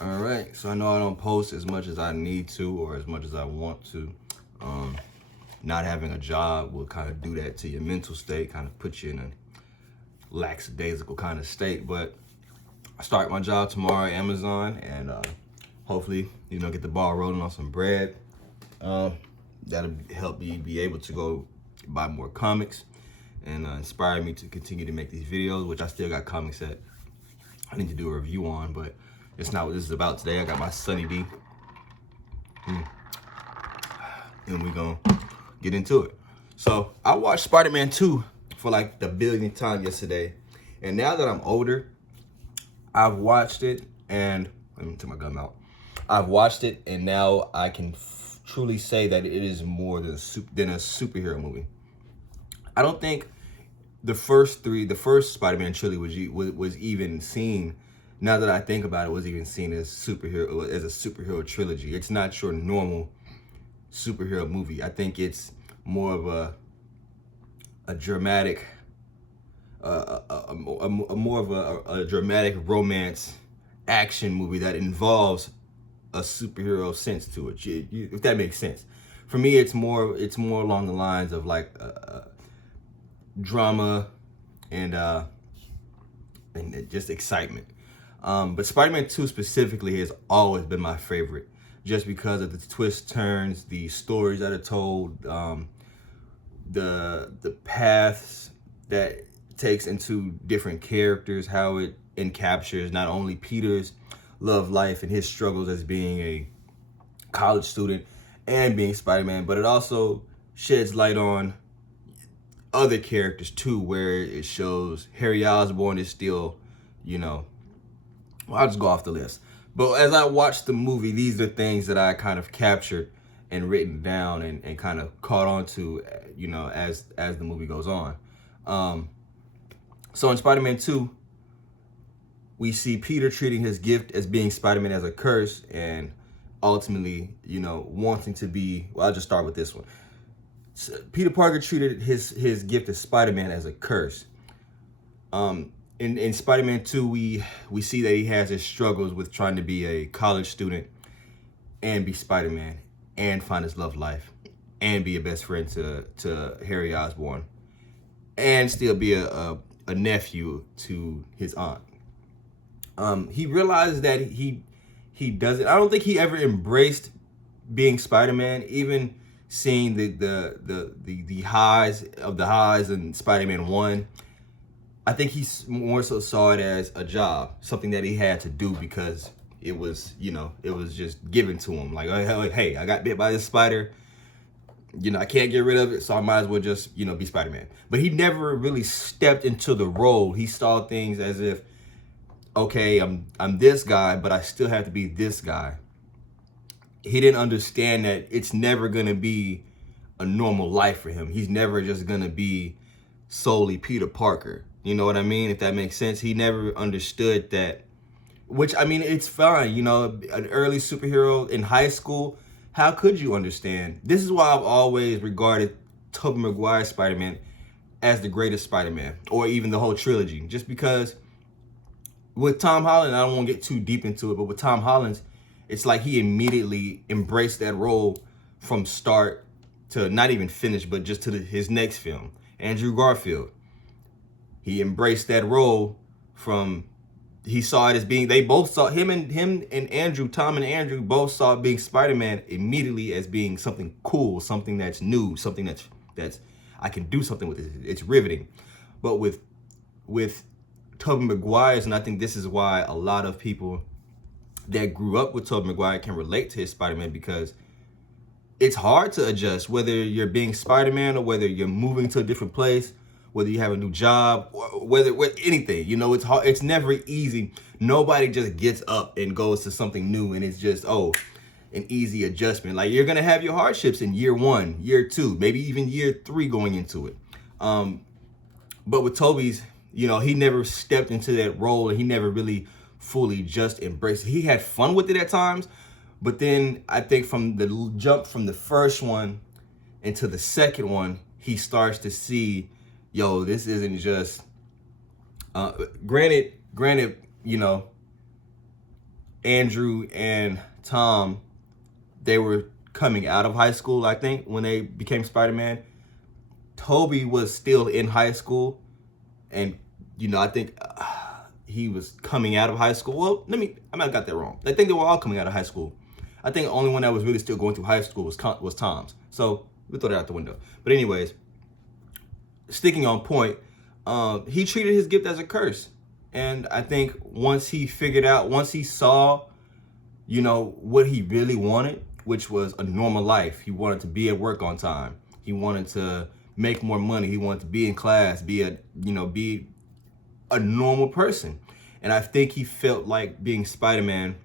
All right, so I know I don't post as much as I need to or as much as I want to. Not having a job will kind of do that to your mental state, kind of put you in a lackadaisical kind of state. But I start my job tomorrow at Amazon, and hopefully, get the ball rolling on some bread. That'll help me be able to go buy more comics and inspire me to continue to make these videos, which I still got comics that I need to do a review on, but it's not what this is about today. I got my Sunny D, and we're gonna get into it. So I watched SpiderMan2 for like the billionth time yesterday, and now that I'm older, I've watched it, and let me take my gum out. I've watched it, and now I can truly say that it is more than a superhero movie. I don't think the first Spider-Man trilogy was even seen. Now that I think about it, was even seen as a superhero trilogy. It's not your normal superhero movie. I think it's more of a dramatic, more of a dramatic romance action movie that involves a superhero sense to it. If that makes sense. For me, it's more along the lines of like drama and just excitement. But Spider-Man 2 specifically has always been my favorite, just because of the twists, turns, the stories that are told, the paths that it takes into different characters, how it encaptures not only Peter's love life and his struggles as being a college student and being Spider-Man, but it also sheds light on other characters too, where it shows Harry Osborn is still, well, I'll just go off the list. But as I watched the movie, these are things that I kind of captured and written down and kind of caught on to, as the movie goes on. So in Spider-Man 2, we see Peter treating his gift as being Spider-Man as a curse, and ultimately, wanting to be, well, I'll just start with this one. So Peter Parker treated his gift as Spider-Man as a curse. In Spider-Man 2, we see that he has his struggles with trying to be a college student and be Spider-Man and find his love life and be a best friend to Harry Osborn and still be a nephew to his aunt. He realizes that he doesn't. I don't think he ever embraced being Spider-Man, even seeing the highs in Spider-Man 1. I think he more so saw it as a job, something that he had to do because it was, it was just given to him. Like, hey, I got bit by this spider. I can't get rid of it, so I might as well just, be Spider-Man. But he never really stepped into the role. He saw things as if, okay, I'm this guy, but I still have to be this guy. He didn't understand that it's never going to be a normal life for him. He's never just going to be solely Peter Parker. You know what I mean? If that makes sense. He never understood that, which, I mean, it's fine. An early superhero in high school, how could you understand? This is why I've always regarded Tobey Maguire's Spider-Man as the greatest Spider-Man, or even the whole trilogy, just because with Tom Holland, I don't want to get too deep into it, but with Tom Holland, it's like he immediately embraced that role from start to not even finish, but just to his next film. Andrew Garfield, he embraced that role from, he saw it as being, they both saw, Tom and Andrew both saw it being Spider-Man immediately as being something cool, something that's new, something that's I can do something with it. It's riveting. But with Tobey Maguire's, and I think this is why a lot of people that grew up with Tobey Maguire can relate to his Spider-Man, because it's hard to adjust, whether you're being Spider-Man or whether you're moving to a different place, whether you have a new job, or whether anything, it's hard. It's never easy. Nobody just gets up and goes to something new and it's just, an easy adjustment. Like, you're going to have your hardships in year 1, year 2, maybe even year 3 going into it. But with Tobey's, he never stepped into that role, and he never really fully just embraced it. He had fun with it at times, but then I think from the jump from the first one into the second one, he starts to see, this isn't just, granted, Andrew and Tom, they were coming out of high school, I think, when they became Spider-Man. Toby was still in high school, and I think he was coming out of high school. Well, I might have got that wrong. I think they were all coming out of high school. I think the only one that was really still going through high school was Tom's. So we throw that out the window. But anyways, sticking on point, he treated his gift as a curse. And I think once he saw, what he really wanted, which was a normal life. He wanted to be at work on time. He wanted to make more money. He wanted to be in class, be a normal person. And I think he felt like being Spider-Man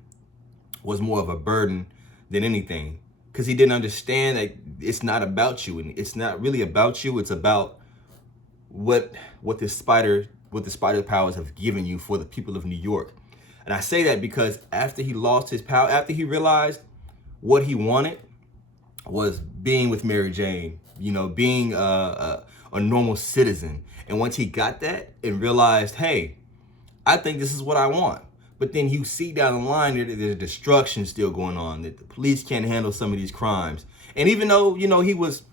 was more of a burden than anything, because he didn't understand that it's not about you, and it's not really about you. It's about what the spider powers have given you for the people of New York. And I say that because after he lost his power, after he realized what he wanted was being with Mary Jane, being a normal citizen. And once he got that and realized, hey, I think this is what I want. But then you see down the line that there's destruction still going on, that the police can't handle some of these crimes. And even though, he was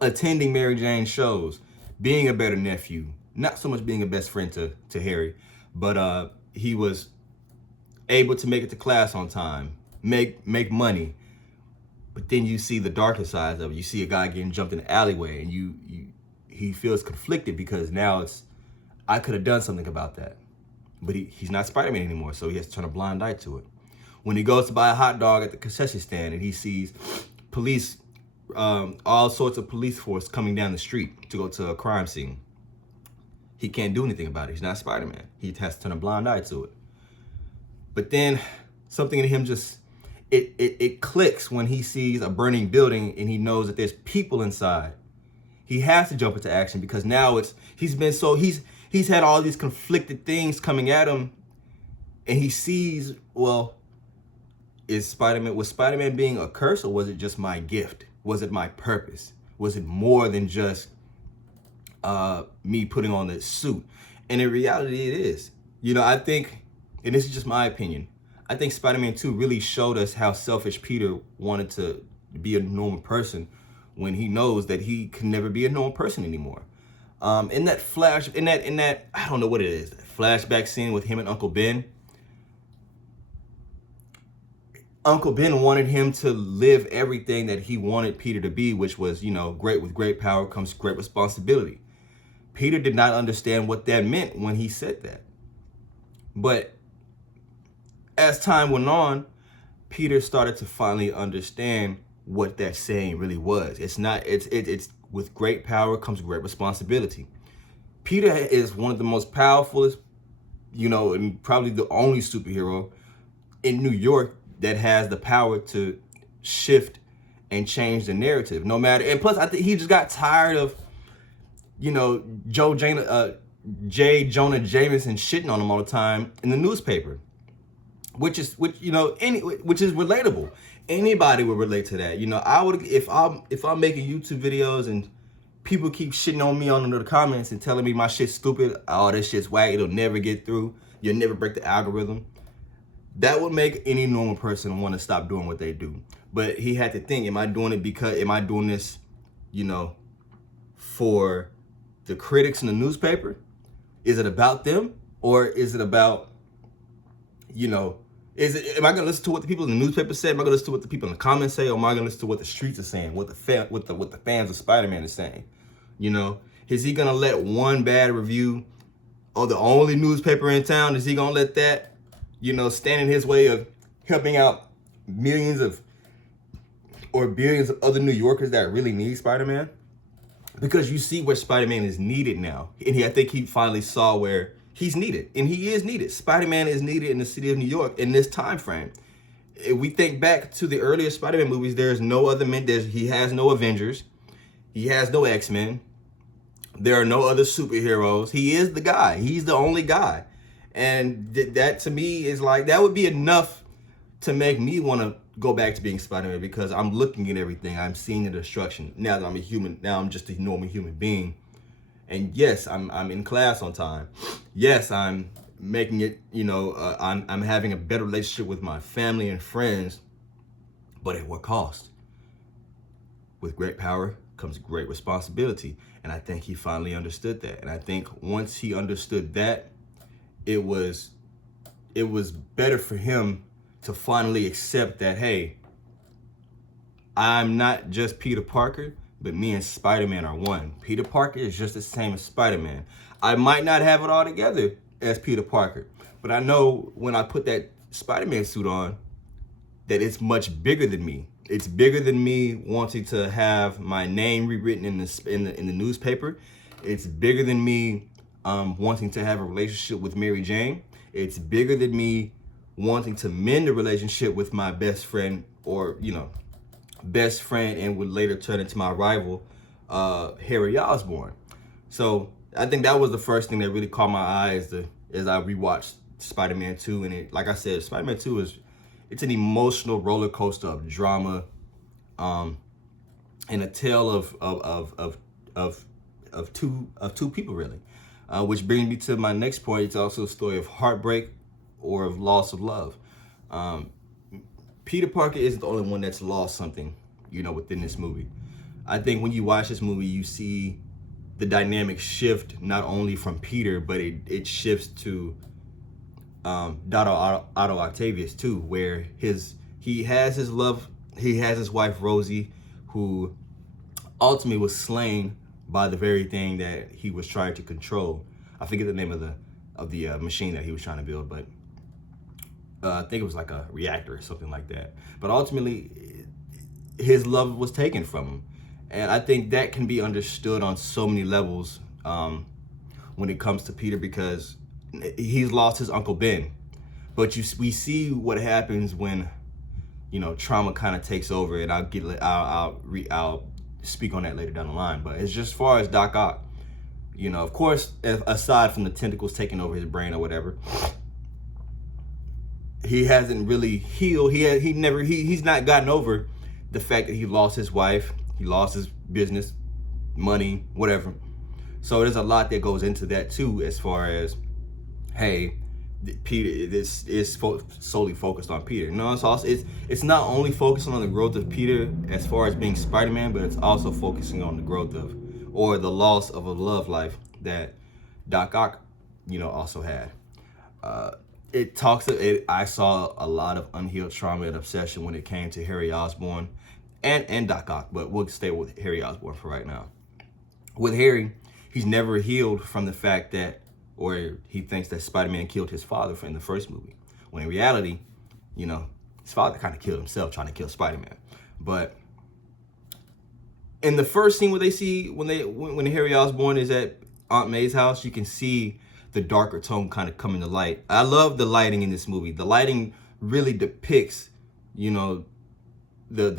attending Mary Jane's shows, being a better nephew, not so much being a best friend to Harry, but he was able to make it to class on time, make money. But then you see the darker sides of it. You see a guy getting jumped in the alleyway, and he feels conflicted because now I could have done something about that. But he's not Spider-Man anymore, so he has to turn a blind eye to it. When he goes to buy a hot dog at the concession stand and he sees police, all sorts of police force coming down the street to go to a crime scene, he can't do anything about it. He's not Spider-Man. He has to turn a blind eye to it. But then something in him just, it clicks when he sees a burning building and he knows that there's people inside. He has to jump into action because now he's had all these conflicted things coming at him, and he sees, well, was Spider-Man being a curse, or was it just my gift? Was it my purpose? Was it more than just me putting on this suit? And in reality, it is. I think, and this is just my opinion, I think SpiderMan2 really showed us how selfish Peter wanted to be a normal person when he knows that he can never be a normal person anymore. In that I don't know what it is, that flashback scene with him and Uncle Ben. Uncle Ben wanted him to live everything that he wanted Peter to be, which was, great. With great power comes great responsibility. Peter did not understand what that meant when he said that. But as time went on, Peter started to finally understand what that saying really was. It's with great power comes great responsibility. Peter is one of the most powerful, and probably the only superhero in New York that has the power to shift and change the narrative. No matter, and plus, I think he just got tired of, J. Jonah Jameson shitting on him all the time in the newspaper, which is relatable. Anybody would relate to that. I would, if I'm making YouTube videos and people keep shitting on me under the comments and telling me my shit's stupid, oh, this shit's whack, it'll never get through, you'll never break the algorithm. That would make any normal person want to stop doing what they do. But he had to think, am I doing this, for the critics in the newspaper? Is it about them? Or is it about, am I going to listen to what the people in the newspaper say? Am I going to listen to what the people in the comments say? Or am I going to listen to what the streets are saying? What the fans of Spider-Man are saying? Is he going to let one bad review or the only newspaper in town, is he going to let that, stand in his way of helping out billions of other New Yorkers that really need Spider-Man? Because you see where Spider-Man is needed now. And I think he finally saw where he's needed. And he is needed. Spider-Man is needed in the city of New York in this time frame. If we think back to the earlier Spider-Man movies, there's no other men. He has no Avengers. He has no X-Men. There are no other superheroes. He is the guy. He's the only guy. And that to me is like, that would be enough to make me want to go back to being Spider-Man, because I'm looking at everything. I'm seeing the destruction. Now that I'm a human, now I'm just a normal human being. And yes, I'm in class on time. Yes, I'm making it, I'm having a better relationship with my family and friends, but at what cost? With great power comes great responsibility. And I think he finally understood that. And I think once he understood that, it was better for him to finally accept that, hey, I'm not just Peter Parker, but me and Spider-Man are one. Peter Parker is just the same as Spider-Man. I might not have it all together as Peter Parker, but I know when I put that Spider-Man suit on, that it's much bigger than me. It's bigger than me wanting to have my name rewritten in the newspaper. It's bigger than me wanting to have a relationship with Mary Jane. It's bigger than me wanting to mend a relationship with my best friend, or best friend, and would later turn into my rival, Harry Osborn. So I think that was the first thing that really caught my eye as I rewatched Spider-Man 2. And like I said, Spider-Man 2 it's an emotional roller coaster of drama, and a tale of two people, really. Which brings me to my next point. It's also a story of heartbreak or of loss of love. Peter Parker isn't the only one that's lost something, within this movie. I think when you watch this movie, you see the dynamic shift not only from Peter, but it shifts to Otto Octavius too, where he has his wife Rosie, who ultimately was slain by the very thing that he was trying to control. I forget the name of the machine that he was trying to build, but I think it was like a reactor or something like that. But ultimately, his love was taken from him. And I think that can be understood on so many levels when it comes to Peter, because he's lost his Uncle Ben. But we see what happens when, trauma kind of takes over. And I'll speak on that later down the line. But it's just as far as Doc Ock, of course, aside from the tentacles taking over his brain or whatever, he hasn't really healed. He's not gotten over the fact that he lost his wife, he lost his business, money, whatever. So there's a lot that goes into that too, as far as, hey, Peter, this is solely focused on Peter. No, it's not only focusing on the growth of Peter as far as being Spider-Man, but it's also focusing on the growth of, or the loss of a love life that Doc Ock, also had. I saw a lot of unhealed trauma and obsession when it came to Harry Osborn and Doc Ock, but we'll stay with Harry Osborn for right now. With Harry, he's never healed from the fact that, or he thinks that Spider-Man killed his father in the first movie, when in reality, his father kind of killed himself trying to kill Spider-Man. But in the first scene where they see when Harry Osborn is at Aunt May's house, you can see the darker tone kind of coming to light. I love the lighting in this movie. The lighting really depicts, the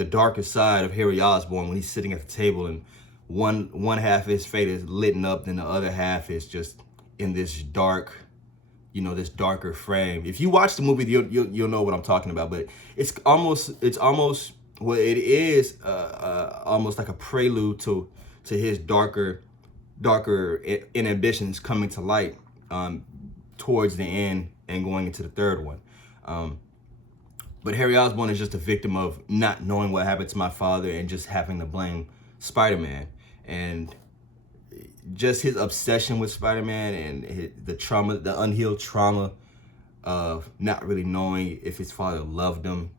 darker side of Harry Osborn when he's sitting at the table, and one half of his face is lit up, then the other half is just in this dark, this darker frame. If you watch the movie, you'll know what I'm talking about. But it's almost well, it is almost like a prelude to his darker inhibitions coming to light towards the end and going into the third one. But Harry Osborn is just a victim of not knowing what happened to my father and just having to blame Spider-Man. And just his obsession with Spider-Man and the trauma, the unhealed trauma of not really knowing if his father loved him,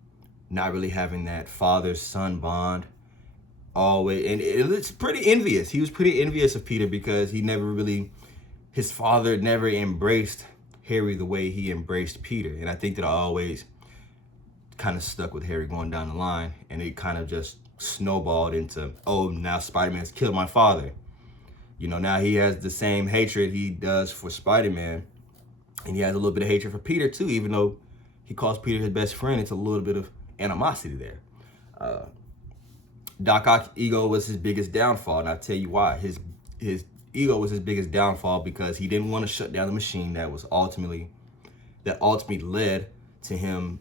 not really having that father-son bond. Always, and it's pretty envious. He was pretty envious of Peter because his father never embraced Harry the way he embraced Peter. And I think that I always kind of stuck with Harry going down the line, and it kind of just snowballed into, oh, now Spider-Man's killed my father. Now he has the same hatred he does for Spider-Man, and he has a little bit of hatred for Peter too, even though he calls Peter his best friend. It's a little bit of animosity there. Doc Ock's ego was his biggest downfall, and I'll tell you why. His ego was his biggest downfall because he didn't want to shut down the machine that ultimately led to him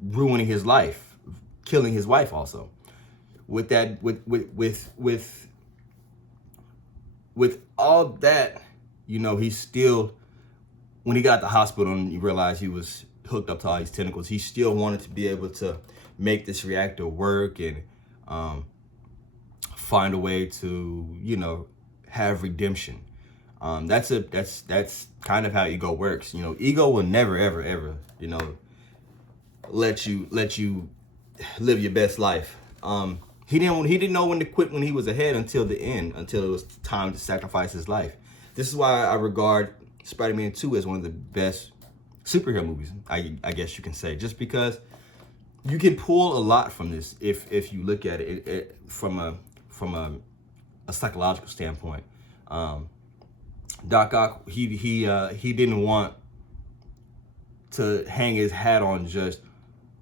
ruining his life, killing his wife also. With all that, he still when he got to the hospital and you realized he was hooked up to all these tentacles, he still wanted to be able to make this reactor work and find a way to, you know, have redemption. That's kind of how ego works. You know, ego will never, ever, ever, you know, let you live your best life. He didn't know when to quit when he was ahead until the end, until it was time to sacrifice his life. This is why I regard Spider-Man 2 as one of the best superhero movies, I guess you can say, just because you can pull a lot from this if you look at it from a psychological standpoint. Doc Ock, he didn't want to hang his hat on just,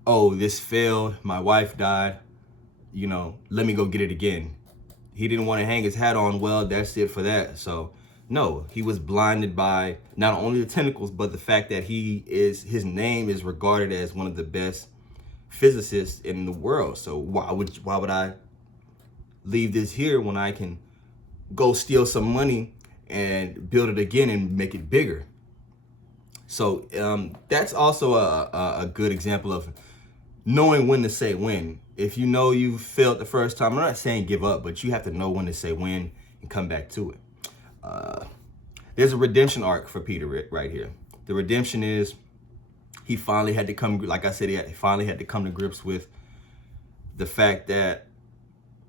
oh, this failed, my wife died, you know, let me go get it again. He didn't want to hang his hat on, well, that's it for that. So no, he was blinded by not only the tentacles, but the fact that his name is regarded as one of the best physicists in the world. So why would I leave this here when I can go steal some money and build it again and make it bigger? So that's also a good example of knowing when to say when. If you know you failed the first time, I'm not saying give up, but you have to know when to say when and come back to it. There's a redemption arc for Peter right here. The redemption is he finally had to come, like I said, he finally had to come to grips with the fact that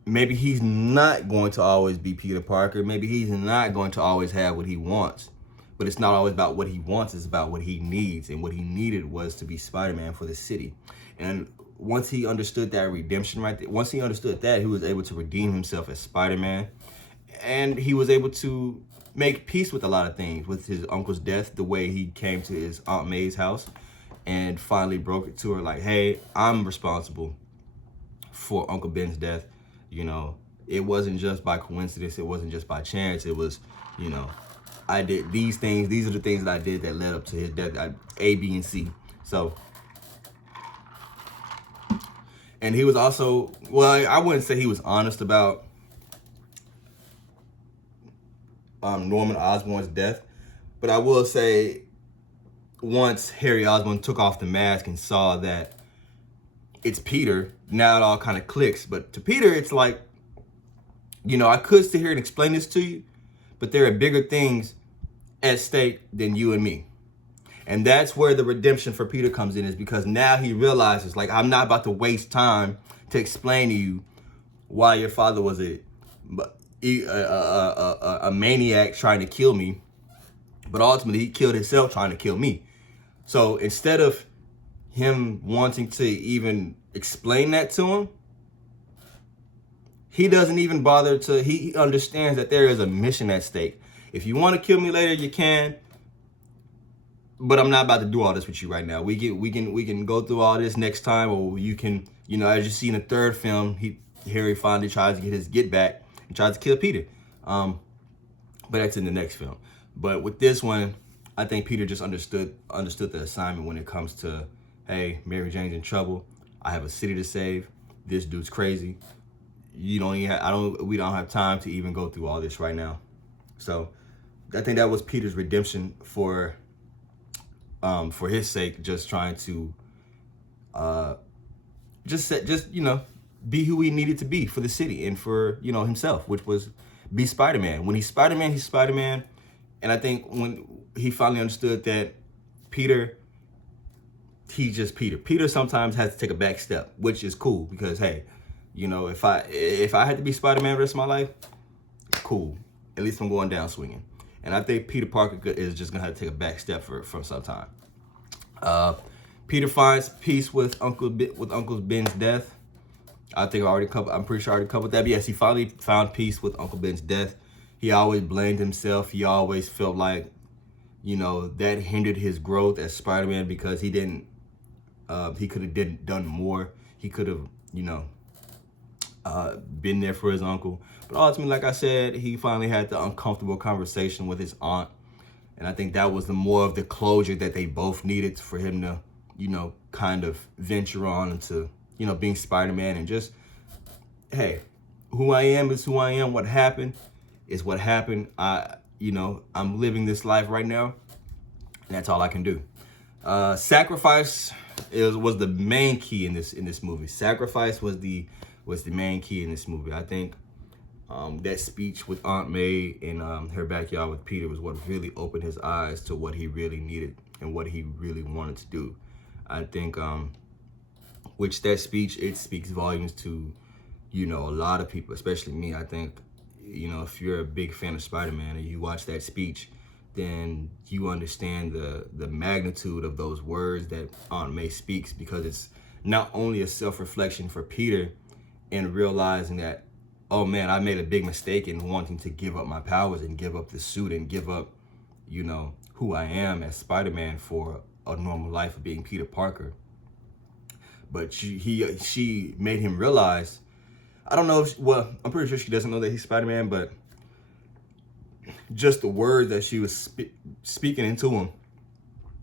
maybe he's not going to always be Peter Parker. Maybe he's not going to always have what he wants. But it's not always about what he wants, it's about what he needs. And what he needed was to be Spider-Man for the city. And once he understood that redemption right there, once he understood that, he was able to redeem himself as Spider-Man. And he was able to make peace with a lot of things, with his uncle's death, the way he came to his Aunt May's house and finally broke it to her like, hey, I'm responsible for Uncle Ben's death. You know, it wasn't just by coincidence. It wasn't just by chance. It was, you know, I did these things. These are the things that I did that led up to his death, A, B, and C. So, and he was also, well, I wouldn't say he was honest about Norman Osborn's death, but I will say once Harry Osborn took off the mask and saw that it's Peter, now it all kind of clicks. But to Peter, it's like, you know, I could sit here and explain this to you, but there are bigger things at stake than you and me. And that's where the redemption for Peter comes in, is because now he realizes, like, I'm not about to waste time to explain to you why your father was a maniac trying to kill me, but ultimately he killed himself trying to kill me. So instead of him wanting to even explain that to him, he doesn't even bother to, he understands that there is a mission at stake. If you want to kill me later, you can, but I'm not about to do all this with you right now. We can go through all this next time, or you can, you know, as you see in the third film, Harry finally tries to get his get back and tries to kill Peter. But that's in the next film. But with this one, I think Peter just understood the assignment when it comes to, hey, Mary Jane's in trouble. I have a city to save. This dude's crazy. We don't have time to even go through all this right now. So I think that was Peter's redemption for his sake, just trying to you know, be who he needed to be for the city and for, you know, himself, which was be Spider-Man. When he's Spider-Man, he's Spider-Man. And I think when he finally understood that Peter, he's just Peter. Peter sometimes has to take a back step, which is cool because, hey, you know, if I had to be Spider-Man the rest of my life, cool. At least I'm going down swinging. And I think Peter Parker is just gonna have to take a back step for some time. Peter finds peace with Uncle Ben's death. I'm pretty sure I already covered that. But yes, he finally found peace with Uncle Ben's death. He always blamed himself. He always felt like, you know, that hindered his growth as Spider-Man because he could have done more. He could have, you know, been there for his uncle. But ultimately, like I said, he finally had the uncomfortable conversation with his aunt. And I think that was more of the closure that they both needed for him to, you know, kind of venture on into, you know, being Spider-Man and just, hey, who I am is who I am. What happened is what happened. You know, I'm living this life right now. That's all I can do. Sacrifice was the main key in this movie. Sacrifice was the main key in this movie. I think that speech with Aunt May in her backyard with Peter was what really opened his eyes to what he really needed and what he really wanted to do. I think, which that speech, it speaks volumes to, a lot of people, especially me. I think, if you're a big fan of Spider-Man and you watch that speech, then you understand the magnitude of those words that Aunt May speaks, because it's not only a self-reflection for Peter in realizing that, oh man, I made a big mistake in wanting to give up my powers and give up the suit and give up, who I am as Spider-Man for a normal life of being Peter Parker. But she made him realize, I don't know if, I'm pretty sure she doesn't know that he's Spider-Man, but just the words that she was speaking into him,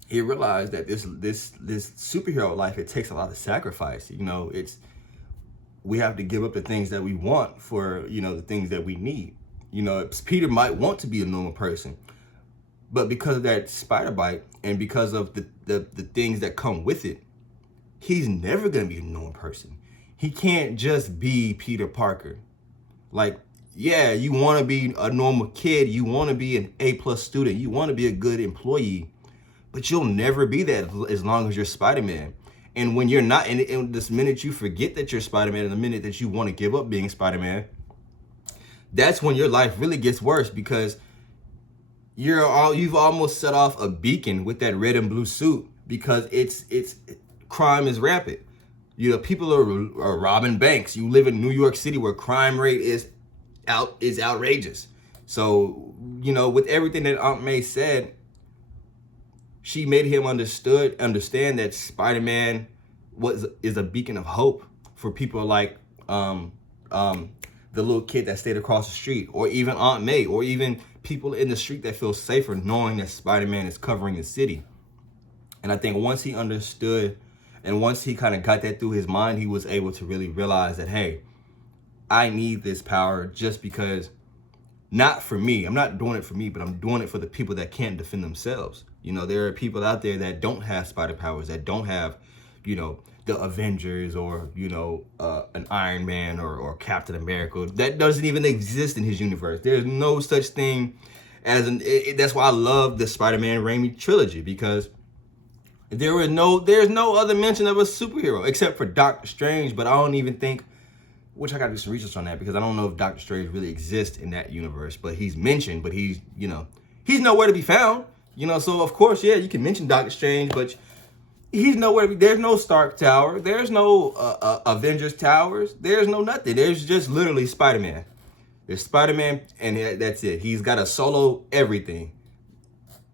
he realized that this superhero life, it takes a lot of sacrifice. We have to give up the things that we want for, the things that we need. Peter might want to be a normal person, but because of that spider bite and because of the things that come with it, he's never going to be a normal person. He can't just be Peter Parker. Like, yeah, you want to be a normal kid. You want to be an A+ student. You want to be a good employee, but you'll never be that as long as you're Spider-Man. And when you're not, and this minute you forget that you're Spider-Man, and the minute that you want to give up being Spider-Man, that's when your life really gets worse, because you've almost set off a beacon with that red and blue suit, because it's crime is rampant. People are robbing banks. You live in New York City where crime rate is outrageous. So, with everything that Aunt May said, she made him understand that Spider-Man is a beacon of hope for people like the little kid that stayed across the street, or even Aunt May, or even people in the street that feel safer knowing that Spider-Man is covering the city. And I think once he understood, and once he kind of got that through his mind, he was able to really realize that, hey, I need this power just because, not for me. I'm not doing it for me, but I'm doing it for the people that can't defend themselves. There are people out there that don't have spider powers, that don't have, the Avengers, or, an Iron Man or Captain America. That doesn't even exist in his universe. There's no such thing as that's why I love the Spider-Man Raimi trilogy, because there's no other mention of a superhero except for Doctor Strange, but I don't even think, which I gotta do some research on that, because I don't know if Doctor Strange really exists in that universe, but he's mentioned, but he's nowhere to be found. So of course, yeah, you can mention Doctor Strange, but he's nowhere to be. There's no Stark Tower. There's no Avengers Towers. There's no nothing. There's just literally Spider-Man. There's Spider-Man, and that's it. He's got a solo everything.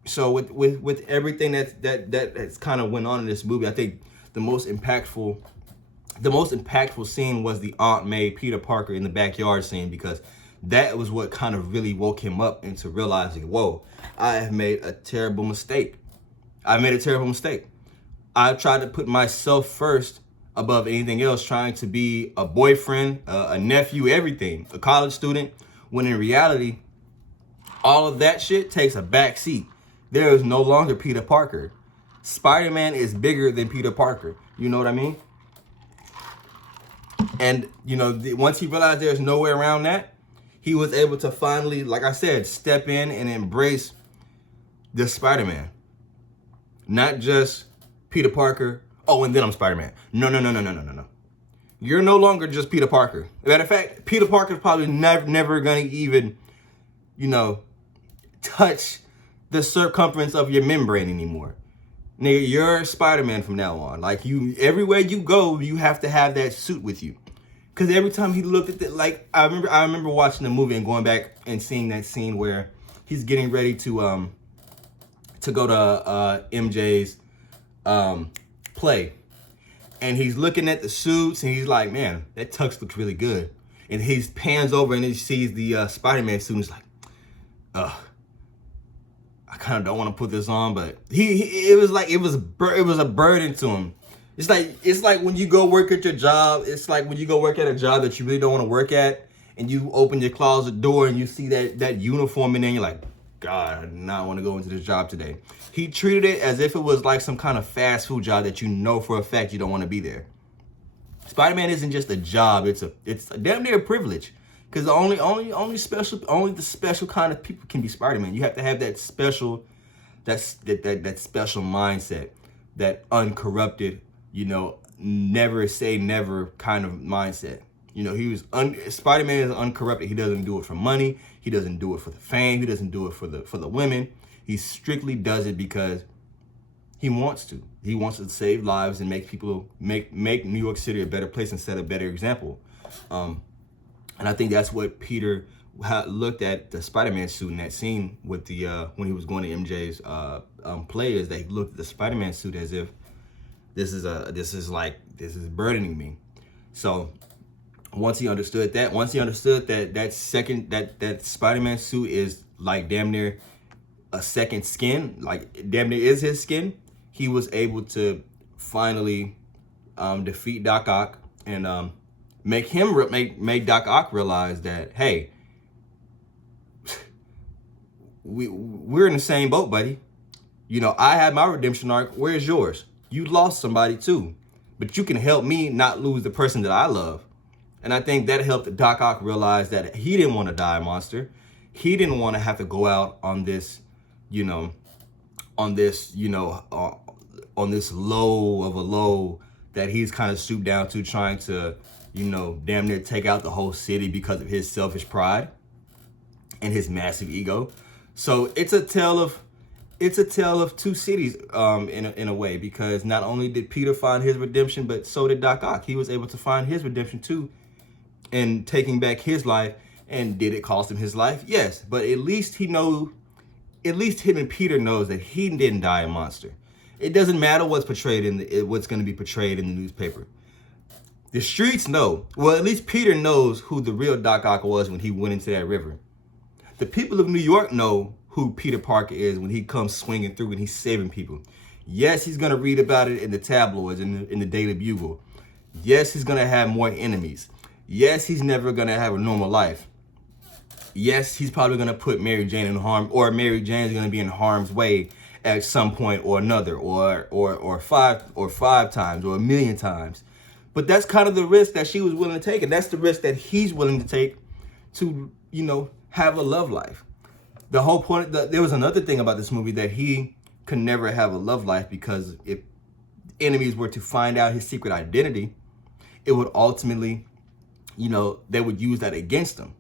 So with everything that's kind of went on in this movie, I think the most impactful scene was the Aunt May Peter Parker in the backyard scene, because that was what kind of really woke him up into realizing, whoa, I have made a terrible mistake. I tried to put myself first above anything else, trying to be a boyfriend, a nephew, everything, a college student, when in reality, all of that shit takes a back seat. There is no longer Peter Parker. Spider-Man is bigger than Peter Parker. You know what I mean? And, once he realized there's no way around that, he was able to finally, like I said, step in and embrace the Spider-Man. Not just Peter Parker, oh, and then I'm Spider-Man. No. You're no longer just Peter Parker. Matter of fact, Peter Parker's probably never going to even, touch the circumference of your membrane anymore. Nigga, you're Spider-Man from now on. Like, everywhere you go, you have to have that suit with you. Because every time he looked at it, like, I remember watching the movie and going back and seeing that scene where he's getting ready to go to MJ's play. And he's looking at the suits and he's like, man, that tux looks really good. And he pans over and he sees the Spider-Man suit and he's like, ugh, I kind of don't want to put this on, but it was a burden to him. It's like when you go work at your job. It's like when you go work at a job that you really don't want to work at, and you open your closet door and you see that uniform in there, and you're like, God, I do not want to go into this job today. He treated it as if it was like some kind of fast food job that you know for a fact you don't want to be there. Spider-Man isn't just a job; it's damn near a privilege. Because only the special kind of people can be Spider-Man. You have to have that special, that special mindset, that uncorrupted, never say never kind of mindset. Spider-Man is uncorrupted. He doesn't do it for money. He doesn't do it for the fame. He doesn't do it for the women. He strictly does it because he wants to. He wants to save lives and make New York City a better place and set a better example. And I think that's what Peter looked at the Spider-Man suit in that scene with the when he was going to MJ's play, is that he looked at the Spider-Man suit as if this is burdening me. So once he understood that that Spider-Man suit is like damn near a second skin, like damn near is his skin, he was able to finally defeat Doc Ock and make Doc Ock realize that, hey, we're in the same boat, buddy. I had my redemption arc. Where's yours? You lost somebody too, but you can help me not lose the person that I love. And I think that helped Doc Ock realize that he didn't want to die a monster. He didn't want to have to go out on this, on this low of a low that he's kind of stooped down to, trying to, damn near take out the whole city because of his selfish pride and his massive ego. So it's a tale of two cities in a way, because not only did Peter find his redemption, but so did Doc Ock. He was able to find his redemption too, in taking back his life. And did it cost him his life? Yes, but at least him and Peter knows that he didn't die a monster. It doesn't matter what's portrayed what's going to be portrayed in the newspaper. The streets know. Well, at least Peter knows who the real Doc Ock was when he went into that river. The people of New York know who Peter Parker is when he comes swinging through and he's saving people. Yes, he's going to read about it in the tabloids, in the Daily Bugle. Yes, he's going to have more enemies. Yes, he's never going to have a normal life. Yes, he's probably going to put Mary Jane in harm, or Mary Jane's going to be in harm's way at some point or another, or five times, or a million times. But that's kind of the risk that she was willing to take, and that's the risk that he's willing to take to, have a love life. The whole point, there was another thing about this movie, that he could never have a love life, because if enemies were to find out his secret identity, it would ultimately, they would use that against him.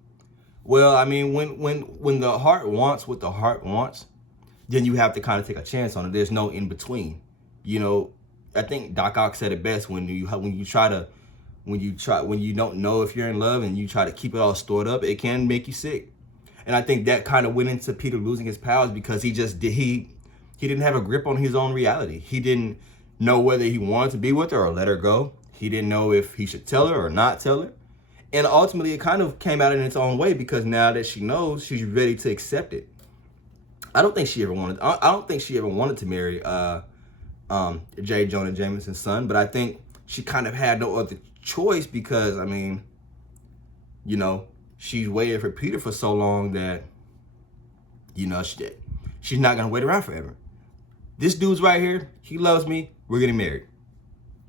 Well, I mean, when the heart wants what the heart wants, then you have to kind of take a chance on it. There's no in between. I think Doc Ock said it best, when you don't know if you're in love and you try to keep it all stored up, it can make you sick. And I think that kind of went into Peter losing his powers, because he didn't have a grip on his own reality. He didn't know whether he wanted to be with her or let her go. He didn't know if he should tell her or not tell her. And ultimately, it kind of came out in its own way, because now that she knows, she's ready to accept it. I don't think she ever wanted to marry J. Jonah Jameson's son, but I think she kind of had no other choice, because, I mean, she's waited for Peter for so long that, she's not going to wait around forever. This dude's right here. He loves me. We're getting married.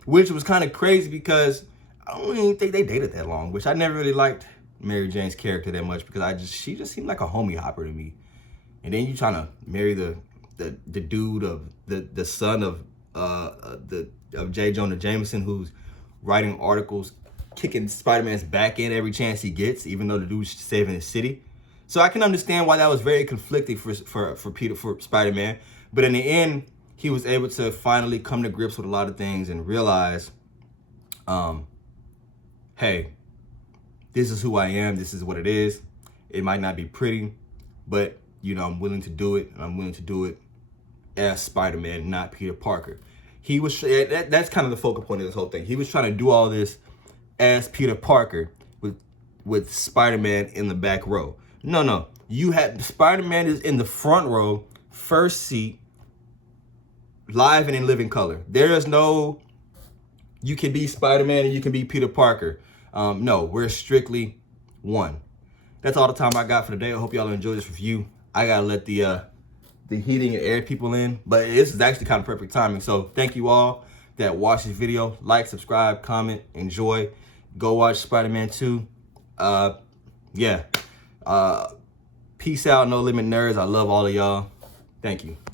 Which was kind of crazy, because I don't even think they dated that long, which I never really liked Mary Jane's character that much, because she just seemed like a homie hopper to me. And then you trying to marry the dude of the son of J. Jonah Jameson, who's writing articles, kicking Spider-Man's back in every chance he gets, even though the dude's saving his city. So I can understand why that was very conflicting for Spider-Man. But in the end, he was able to finally come to grips with a lot of things and realize, hey, this is who I am. This is what it is. It might not be pretty, but, I'm willing to do it. And I'm willing to do it as Spider-Man, not Peter Parker. That's kind of the focal point of this whole thing. He was trying to do all this as Peter Parker with Spider-Man in the back row. No. You had Spider-Man is in the front row, first seat, live and in living color. There is no, you can be Spider-Man and you can be Peter Parker. No, we're strictly one. That's all the time I got for today. I hope y'all enjoyed this review. I gotta let the heating and air people in, but this is actually kind of perfect timing. So thank you all that watched this video. Like, subscribe, comment, enjoy. Go watch Spider-Man 2. Yeah. Peace out, No Limit Nerds. I love all of y'all. Thank you.